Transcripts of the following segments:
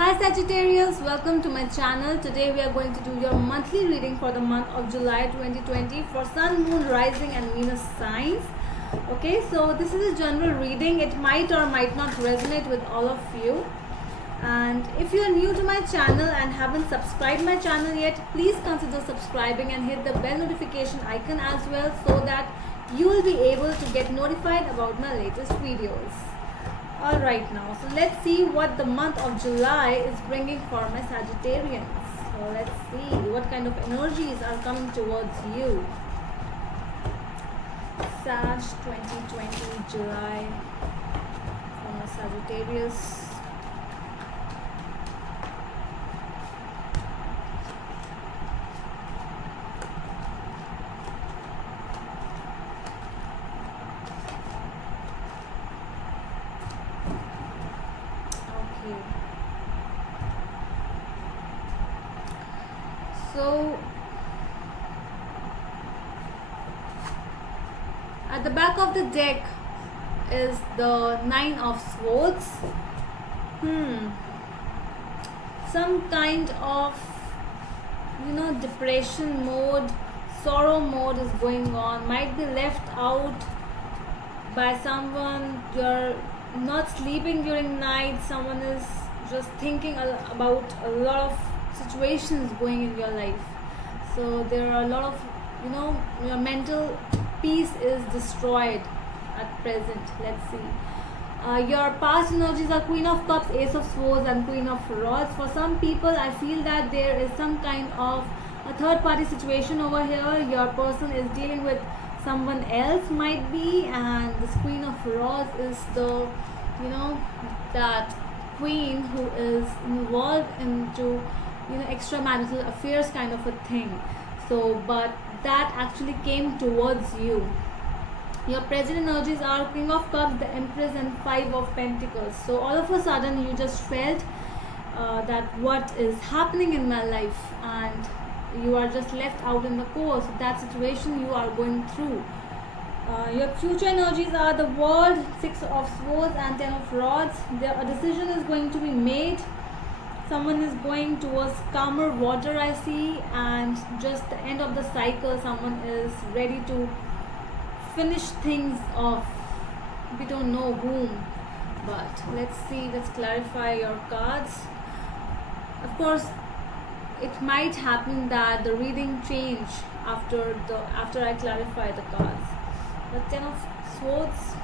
Hi Sagittarius, welcome to my channel. Today we are going to do your monthly reading for the month of July 2020 for Sun, Moon, Rising and Venus signs. Okay, so this is a general reading. It might or might not resonate with all of you. And if you are new to my channel and haven't subscribed my channel yet, please consider subscribing and hit the bell notification icon as well so that you will be able to get notified about my latest videos. Alright now, so let's see what the month of July is bringing for my Sagittarians. So let's see what kind of energies are coming towards you. Sag 2020 July for my Sagittarius. So at the back of the deck is the Nine of Swords. Some kind of depression mode, sorrow mode is going on. Might be left out by someone. You're not sleeping during night. Someone is just thinking about a lot of situations going in your life. So there are a lot of your mental peace is destroyed at present. Let's see. Your past energies are Queen of Cups, Ace of Swords and Queen of Rods. For some people, I feel that there is some kind of a third party situation over here. Your person is dealing with someone else, might be, and this Queen of Rods is the that queen who is involved into extramarital affairs kind of a thing. So but that actually came towards you. Your present energies are King of Cups, the Empress and Five of Pentacles. So all of a sudden you just felt that what is happening in my life, and you are just left out in the course of that situation you are going through. Your future energies are the World, Six of Swords and Ten of Rods. A decision is going to be made. Someone is going towards calmer water, I see, and just the end of the cycle. Someone is ready to finish things off. We don't know whom, but let's see. Let's clarify your cards. Of course, it might happen that the reading change after I clarify the cards. The Ten of Swords.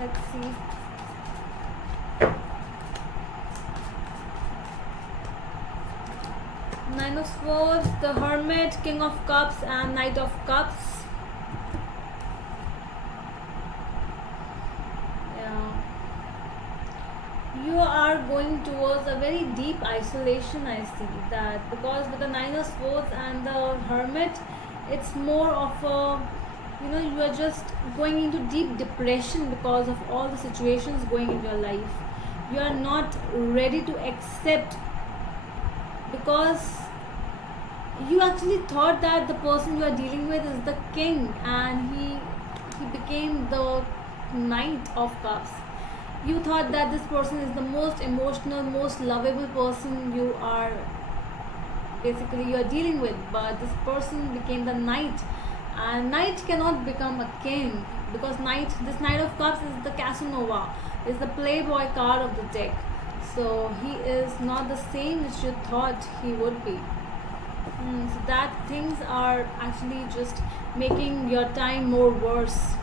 Let's see. Nine of Swords, the Hermit, King of Cups and Knight of Cups. Yeah. You are going towards a very deep isolation, I see that, because with the Nine of Swords and the Hermit, it's more of a you are just going into deep depression because of all the situations going in your life. You are not ready to accept, because you actually thought that the person you are dealing with is the king, and he became the Knight of Cups. You thought that this person is the most emotional, most lovable person you are dealing with, but this person became the Knight, and Knight cannot become a king, because this Knight of Cups is the Casanova, is the playboy card of the deck. So he is not the same which you thought he would be. So that things are actually just making your time more worse.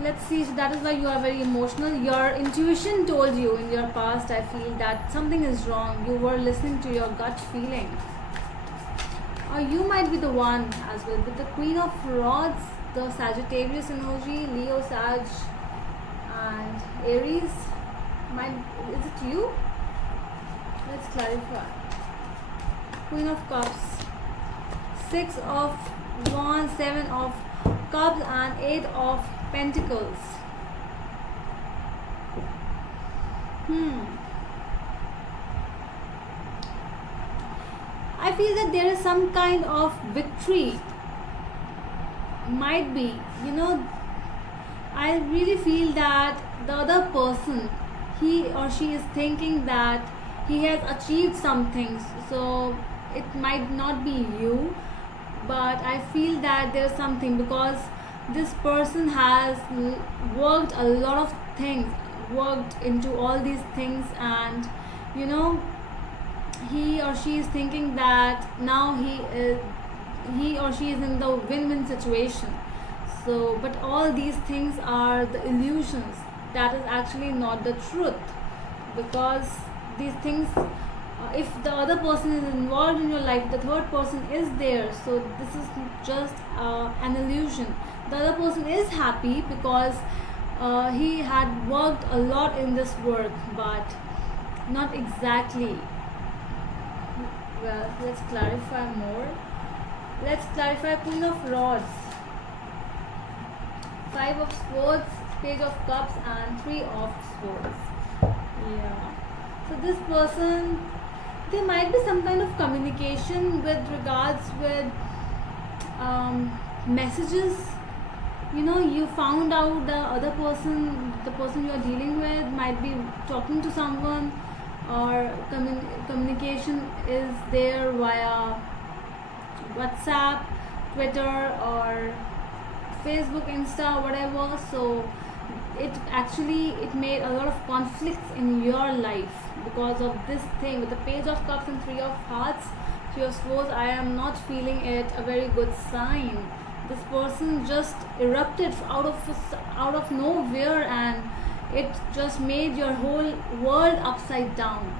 Let's see. So that is why you are very emotional. Your intuition told you in your past, I feel, that something is wrong. You were listening to your gut feeling. Or you might be the one as well. With the Queen of Rods, the Sagittarius energy, Leo, Sag and Aries. Is it you? Let's clarify. Queen of Cups, Six of Wands, Seven of Cups and Eight of Pentacles. I feel that there is some kind of victory. Might be, I really feel that the other person, he or she is thinking that he has achieved some things. So it might not be you, but I feel that there's something, because this person has worked a lot of things, worked into all these things, and you know, he or she is thinking that now he or she is in the win-win situation. So but all these things are the illusions, that is actually not the truth. Because these things, if the other person is involved in your life, the third person is there, so this is just an illusion. The other person is happy because he had worked a lot in this work, but not exactly. Well, let's clarify more. Let's clarify Queen of Rods, Five of Swords, Page of Cups, and Three of Swords. Yeah. So this person, there might be some kind of communication with regards with messages. You know, you found out the other person, the person you are dealing with, might be talking to someone, or communication is there via WhatsApp, Twitter, or Facebook, Insta, whatever. So it made a lot of conflicts in your life because of this thing. With the Page of Cups and Three of Hearts, Three of Swords, I am not feeling it a very good sign. This person just erupted out of nowhere, and it just made your whole world upside down.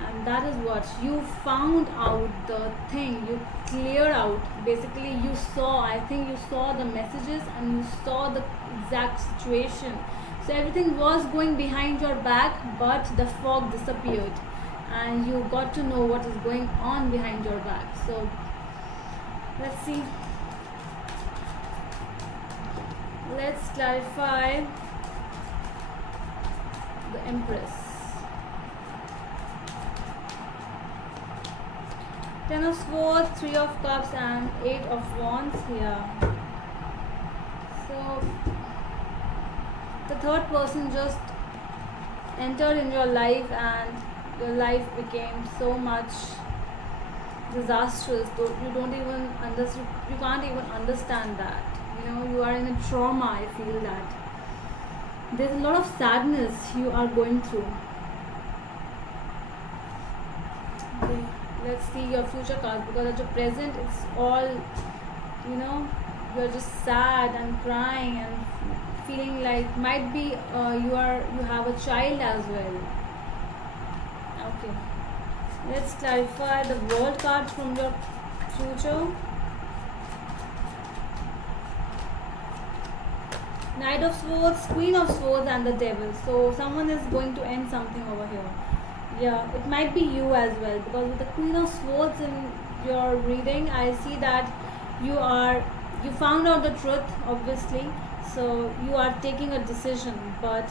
And that is what you found out, the thing you cleared out. Basically, you saw, I think you saw the messages and you saw the exact situation. So everything was going behind your back, but the fog disappeared and you got to know what is going on behind your back. So let's see. Let's clarify the Empress. Ten of Swords, Three of Cups, and Eight of Wands here. So the third person just entered in your life, and your life became so much disastrous. You don't even understand. You can't even understand that. You know, you are in a trauma. I feel that there's a lot of sadness you are going through. Okay, let's see your future cards, because at your present it's all, you know, you're just sad and crying and feeling like might be you have a child as well. Okay, let's clarify the World cards from your future. Knight of Swords, Queen of Swords, and the Devil. So someone is going to end something over here. Yeah, it might be you as well, because with the Queen of Swords in your reading, I see that you found out the truth, obviously. So you are taking a decision, but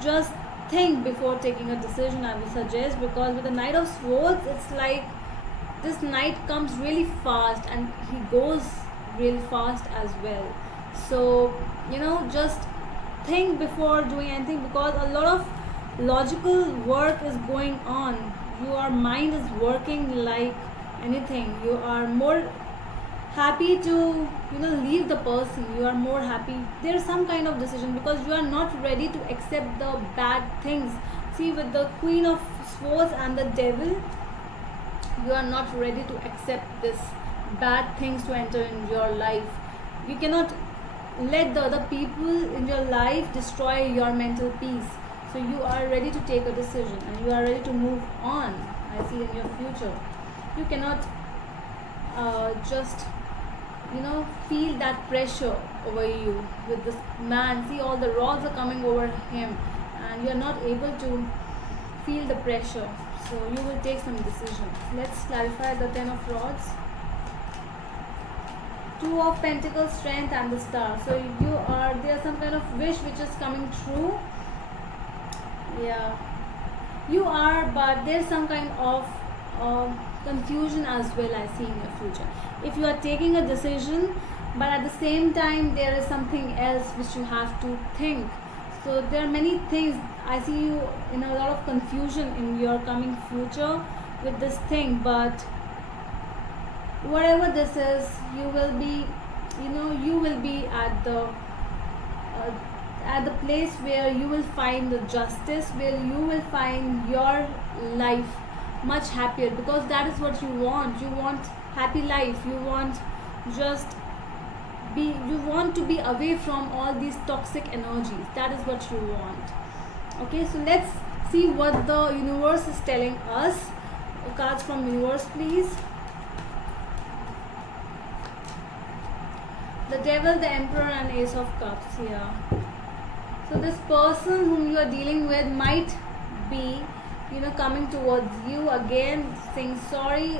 just think before taking a decision, I would suggest, because with the Knight of Swords, it's like this knight comes really fast and he goes really fast as well. So you know, just think before doing anything, because a lot of logical work is going on. Your mind is working like anything. You are more happy to, you know, leave the person. You are more happy, there's some kind of decision, because you are not ready to accept the bad things. See, with the Queen of Swords and the Devil, you are not ready to accept this bad things to enter in your life. You cannot let the other people in your life destroy your mental peace. So you are ready to take a decision and you are ready to move on. I see in your future, you cannot just, you know, feel that pressure over you with this man. See, all the rods are coming over him and you are not able to feel the pressure. So you will take some decision. Let's clarify the Ten of Rods. Two of Pentacles, Strength, and the Star. So there's some kind of wish which is coming true. Yeah, you are, but there's some kind of confusion as well, I see in your future. If you are taking a decision, but at the same time there is something else which you have to think. So there are many things I see you in a lot of confusion in your coming future with this thing, but whatever this is, you will be, you will be at the place where you will find the justice, where you will find your life much happier, because that is what you want. You want happy life. You want just you want to be away from all these toxic energies. That is what you want. Okay, so let's see what the universe is telling us. Cards from universe, please. The Devil, the Emperor, and Ace of Cups here. So this person whom you are dealing with might be, coming towards you again, saying sorry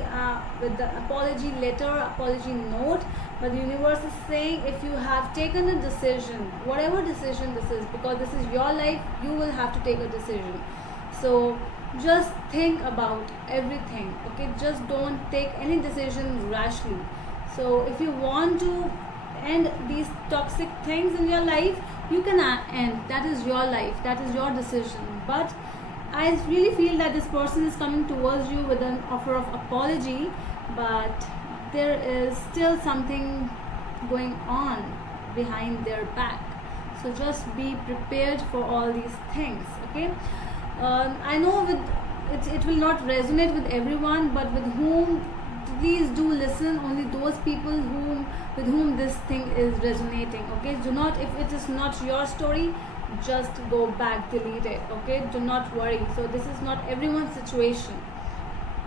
with the apology letter, apology note. But the universe is saying, if you have taken a decision, whatever decision this is, because this is your life, you will have to take a decision. So just think about everything, okay? Just don't take any decision rashly. So if you want to end these toxic things in your life, you can end. That is your life, that is your decision. But I really feel that this person is coming towards you with an offer of apology, but there is still something going on behind their back. So just be prepared for all these things, okay? I know it will not resonate with everyone, but with whom, please do listen only those people with whom this thing is resonating, okay? Do not, if it is not your story, just go back, delete it, okay? Do not worry. So this is not everyone's situation.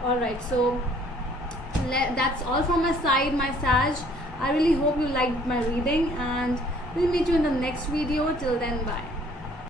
All right, so that's all from my side, my Sag. I really hope you liked my reading, and we'll meet you in the next video. Till then, bye.